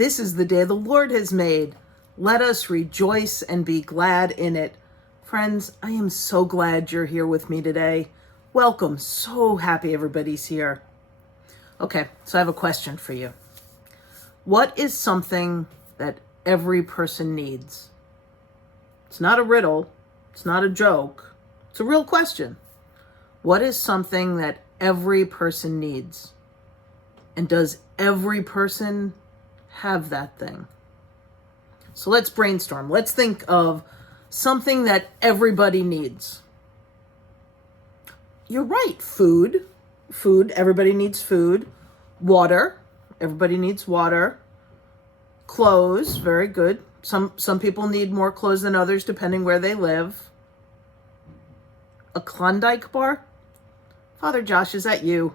This is the day the Lord has made. Let us rejoice and be glad in it. Friends, I am so glad you're here with me today. Welcome. So happy everybody's here. Okay, so I have a question for you. What is something that every person needs? It's not a riddle. It's not a joke. It's a real question. What is something that every person needs? And does every person have that thing? So let's brainstorm. Let's think of something that everybody needs. You're right. Food. Food. Everybody needs food. Water. Everybody needs water. Clothes. Very good. Some people need more clothes than others depending where they live. A Klondike bar? Father Josh, is that you?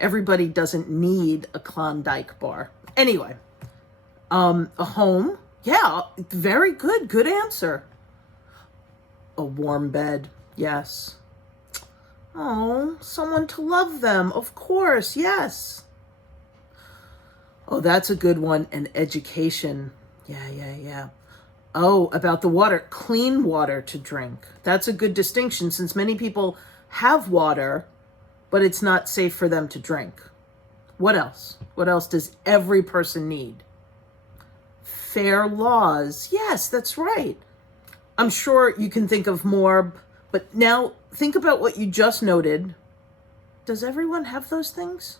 Everybody doesn't need a Klondike bar. Anyway, a home. Yeah, very good. Good answer. A warm bed. Yes. Oh, someone to love them. Of course. Yes. Oh, that's a good one. An education. Yeah. Oh, about the water. Clean water to drink. That's a good distinction since many people have water, but it's not safe for them to drink. What else? What else does every person need? Fair laws. Yes, that's right. I'm sure you can think of more, but now think about what you just noted. Does everyone have those things?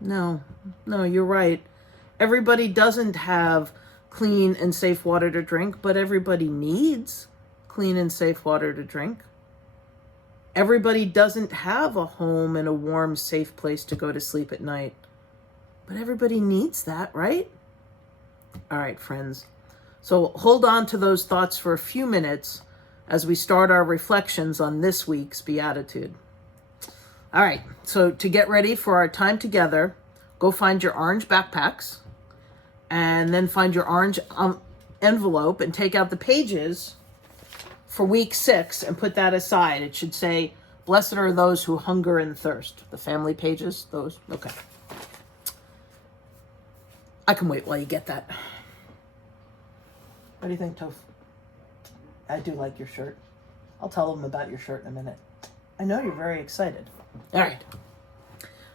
No, you're right. Everybody doesn't have clean and safe water to drink, but everybody needs clean and safe water to drink. Everybody doesn't have a home and a warm, safe place to go to sleep at night, but everybody needs that, right? All right, friends. So hold on to those thoughts for a few minutes as we start our reflections on this week's Beatitude. All right, so to get ready for our time together, go find your orange backpacks and then find your orange envelope and take out the pages for week 6 and put that aside. It should say, blessed are those who hunger and thirst. The family pages, those, okay. I can wait while you get that. What do you think, Toph? I do like your shirt. I'll tell them about your shirt in a minute. I know you're very excited. All right.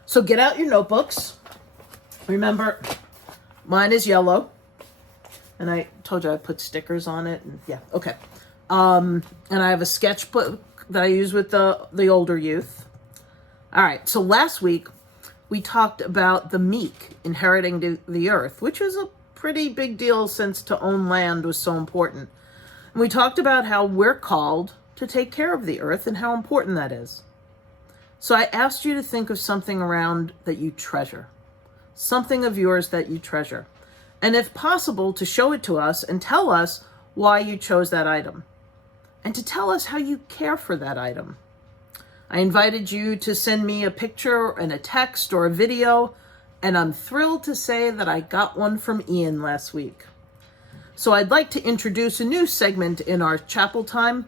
So get out your notebooks. Remember, mine is yellow. And I told you I put stickers on it. And yeah, okay. And I have a sketchbook that I use with the older youth. All right. So last week, we talked about the meek inheriting the earth, which was a pretty big deal since to own land was so important. And we talked about how we're called to take care of the earth and how important that is. So I asked you to think of something around that you treasure, something of yours that you treasure, and if possible, to show it to us and tell us why you chose that item, and to tell us how you care for that item. I invited you to send me a picture and a text or a video, and I'm thrilled to say that I got one from Ian last week. So I'd like to introduce a new segment in our chapel time.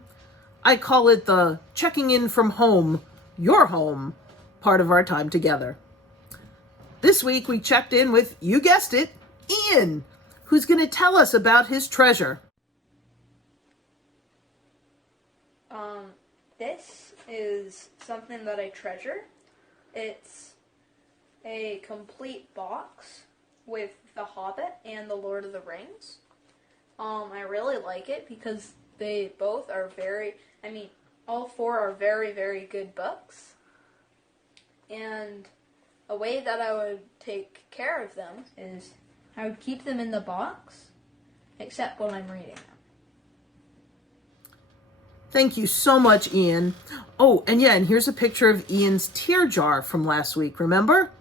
I call it the checking in from home, your home, part of our time together. This week we checked in with, you guessed it, Ian, who's going to tell us about his treasure. This is something that I treasure. It's a complete box with The Hobbit and The Lord of the Rings. I really like it because they both are all 4 are very, very good books. And a way that I would take care of them is I would keep them in the box, except when I'm reading them. Thank you so much, Ian. Oh, and here's a picture of Ian's tear jar from last week, remember?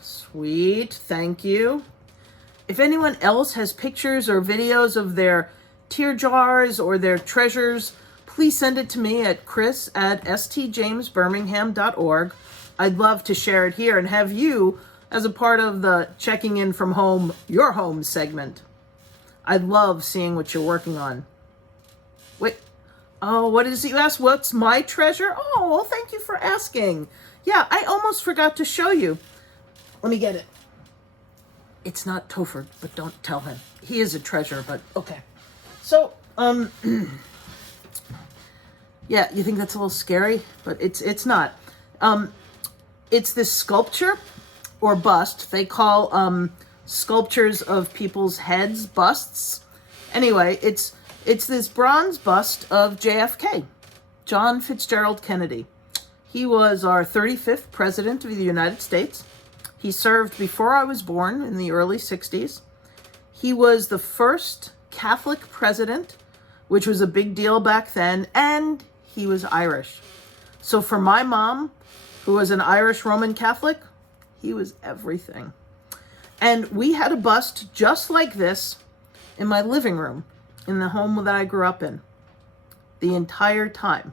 Sweet, thank you. If anyone else has pictures or videos of their tear jars or their treasures, please send it to me at chris@stjamesbirmingham.org. I'd love to share it here and have you as a part of the checking in from home, your home segment. I love seeing what you're working on. Wait. Oh, what is it you asked? What's my treasure? Oh, well, thank you for asking. Yeah, I almost forgot to show you. Let me get it. It's not Topher, but don't tell him. He is a treasure, but okay. So, yeah, you think that's a little scary, but it's not. It's this sculpture or bust. They call sculptures of people's heads busts. Anyway, it's this bronze bust of JFK, John Fitzgerald Kennedy. He was our 35th president of the United States. He served before I was born in the early 60s. He was the first Catholic president, which was a big deal back then, and he was Irish. So for my mom, who was an Irish Roman Catholic, he was everything. And we had a bust just like this in my living room in the home that I grew up in the entire time.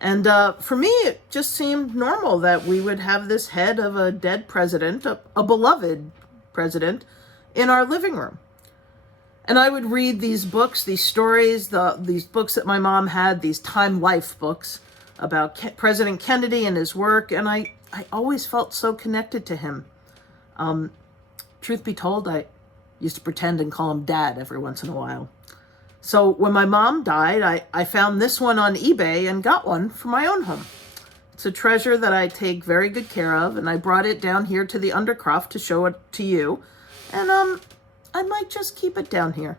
And for me, it just seemed normal that we would have this head of a dead president, a beloved president, in our living room. And I would read these books, these stories, these books that my mom had, these Time Life books about President Kennedy and his work, and I always felt so connected to him. Truth be told, I used to pretend and call him Dad every once in a while. So when my mom died, I found this one on eBay and got one for my own home. It's a treasure that I take very good care of, and I brought it down here to the Undercroft to show it to you. And I might just keep it down here.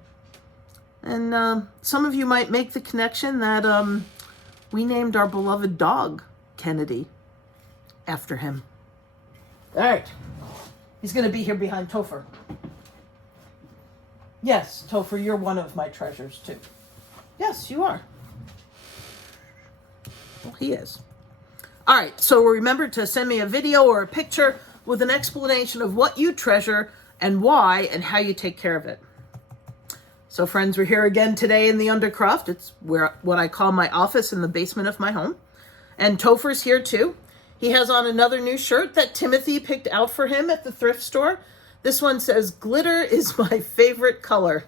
And some of you might make the connection that we named our beloved dog Kennedy after him. All right. He's going to be here behind Topher. Yes, Topher, you're one of my treasures, too. Yes, you are. Well, he is. All right, so remember to send me a video or a picture with an explanation of what you treasure and why and how you take care of it. So, friends, we're here again today in the Undercroft. It's what I call my office in the basement of my home. And Topher's here, too. He has on another new shirt that Timothy picked out for him at the thrift store. This one says, "Glitter is my favorite color."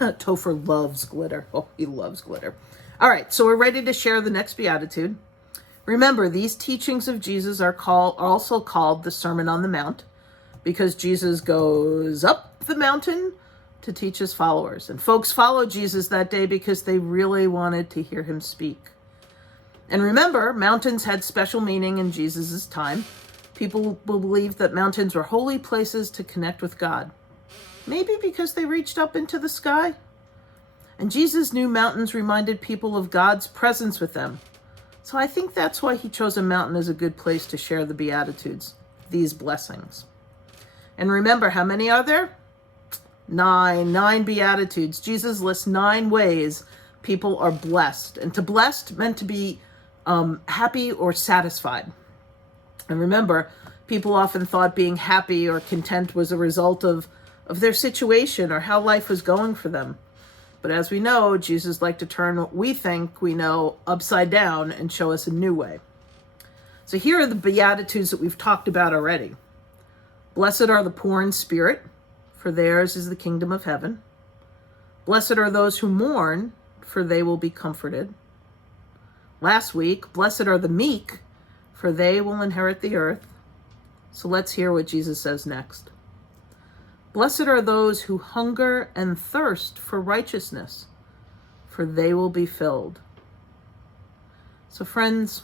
Topher loves glitter. Oh, he loves glitter. All right, so we're ready to share the next Beatitude. Remember, these teachings of Jesus are also called the Sermon on the Mount because Jesus goes up the mountain to teach his followers. And folks followed Jesus that day because they really wanted to hear him speak. And remember, mountains had special meaning in Jesus' time. People believed that mountains were holy places to connect with God. Maybe because they reached up into the sky. And Jesus knew mountains reminded people of God's presence with them. So I think that's why he chose a mountain as a good place to share the Beatitudes, these blessings. And remember, how many are there? 9 Beatitudes. Jesus lists 9 ways people are blessed. And to blessed meant to be happy or satisfied. And remember, people often thought being happy or content was a result of their situation or how life was going for them. But as we know, Jesus liked to turn what we think we know upside down and show us a new way. So here are the Beatitudes that we've talked about already. Blessed are the poor in spirit, for theirs is the kingdom of heaven. Blessed are those who mourn, for they will be comforted. Last week, blessed are the meek, for they will inherit the earth. So let's hear what Jesus says next. Blessed are those who hunger and thirst for righteousness, for they will be filled. So friends,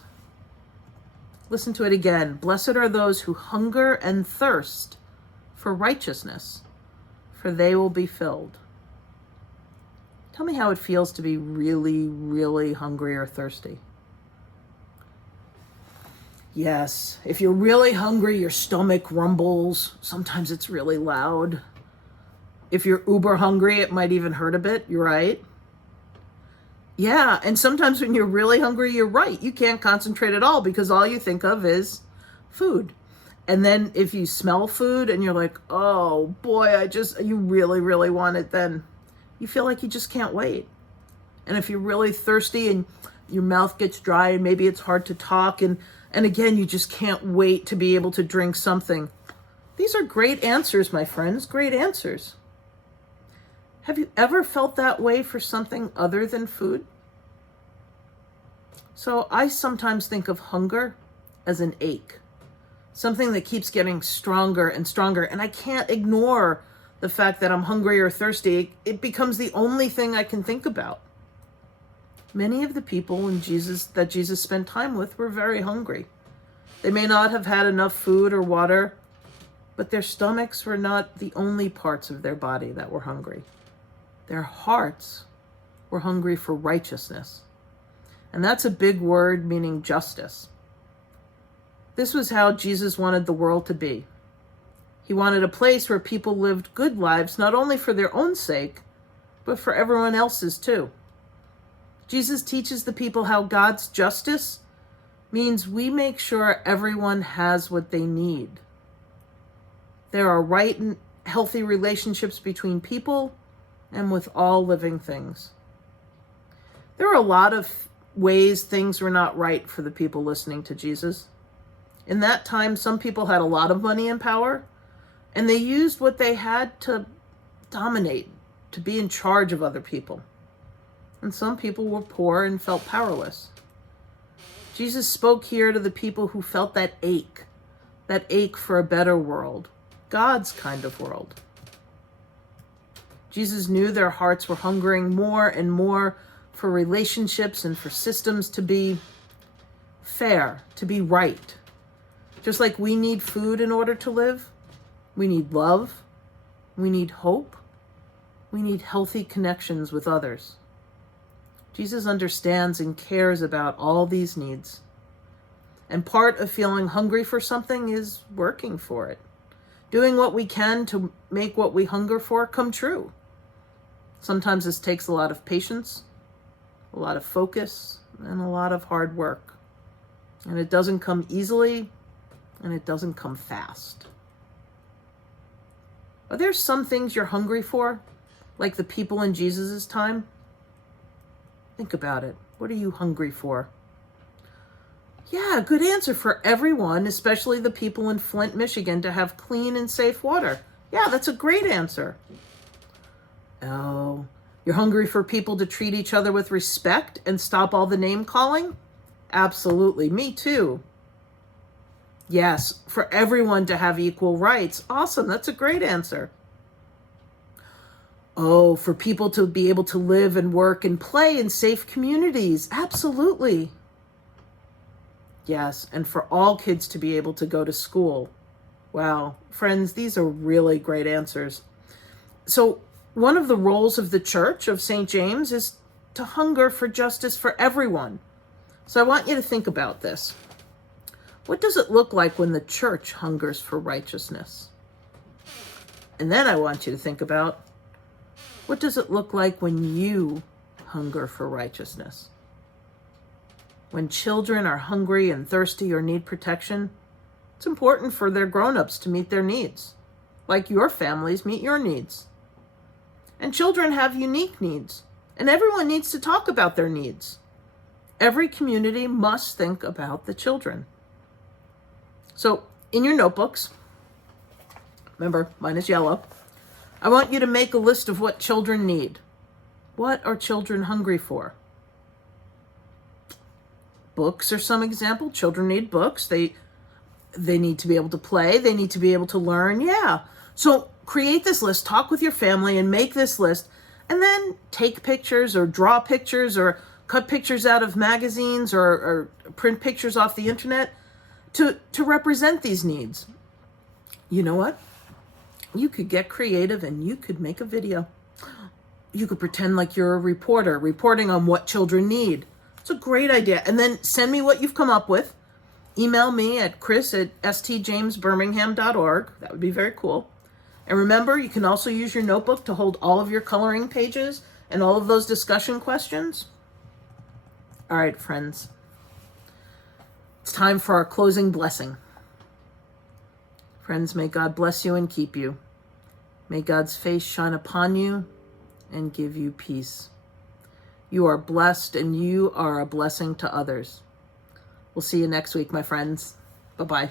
listen to it again. Blessed are those who hunger and thirst for righteousness, for they will be filled. Tell me how it feels to be really, really hungry or thirsty. Yes, if you're really hungry, your stomach rumbles. Sometimes it's really loud. If you're uber hungry, it might even hurt a bit. You're right. Yeah, and sometimes when you're really hungry, you're right. You can't concentrate at all because all you think of is food. And then if you smell food and you're like, oh boy, you really, really want it, then you feel like you just can't wait. And if you're really thirsty and your mouth gets dry and maybe it's hard to talk and again, you just can't wait to be able to drink something. These are great answers, my friends, great answers. Have you ever felt that way for something other than food? So I sometimes think of hunger as an ache. something that keeps getting stronger and stronger. And I can't ignore the fact that I'm hungry or thirsty. It becomes the only thing I can think about. Many of the people that Jesus spent time with were very hungry. They may not have had enough food or water, but their stomachs were not the only parts of their body that were hungry. Their hearts were hungry for righteousness. And that's a big word meaning justice. This was how Jesus wanted the world to be. He wanted a place where people lived good lives, not only for their own sake, but for everyone else's too. Jesus teaches the people how God's justice means we make sure everyone has what they need. There are right and healthy relationships between people and with all living things. There are a lot of ways things were not right for the people listening to Jesus. In that time, some people had a lot of money and power, and they used what they had to dominate, to be in charge of other people. And some people were poor and felt powerless. Jesus spoke here to the people who felt that ache for a better world, God's kind of world. Jesus knew their hearts were hungering more and more for relationships and for systems to be fair, to be right. Just like we need food in order to live, we need love, we need hope, we need healthy connections with others. Jesus understands and cares about all these needs. And part of feeling hungry for something is working for it, doing what we can to make what we hunger for come true. Sometimes this takes a lot of patience, a lot of focus, and a lot of hard work. And it doesn't come easily, and it doesn't come fast. Are there some things you're hungry for, like the people in Jesus' time? Think about it. What are you hungry for? Yeah, good answer for everyone, especially the people in Flint, Michigan, to have clean and safe water. Yeah, that's a great answer. Oh, you're hungry for people to treat each other with respect and stop all the name calling? Absolutely, me too. Yes, for everyone to have equal rights. Awesome, that's a great answer. Oh, for people to be able to live and work and play in safe communities. Absolutely. Yes, and for all kids to be able to go to school. Wow, friends, these are really great answers. So one of the roles of the Church of St. James is to hunger for justice for everyone. So I want you to think about this. What does it look like when the church hungers for righteousness? And then I want you to think about, what does it look like when you hunger for righteousness? When children are hungry and thirsty or need protection, it's important for their grown-ups to meet their needs, like your families meet your needs. And children have unique needs, and everyone needs to talk about their needs. Every community must think about the children. So, in your notebooks, remember, mine is yellow, I want you to make a list of what children need. What are children hungry for? Books are some example. Children need books. They need to be able to play. They need to be able to learn. Yeah. So create this list, talk with your family and make this list, and then take pictures or draw pictures or cut pictures out of magazines or print pictures off the internet to represent these needs. You know what? You could get creative and you could make a video. You could pretend like you're a reporter reporting on what children need. It's a great idea. And then send me what you've come up with. Email me at chris@stjamesbirmingham.org. That would be very cool. And remember, you can also use your notebook to hold all of your coloring pages and all of those discussion questions. All right, friends. It's time for our closing blessing. Friends, may God bless you and keep you. May God's face shine upon you and give you peace. You are blessed and you are a blessing to others. We'll see you next week, my friends. Bye-bye.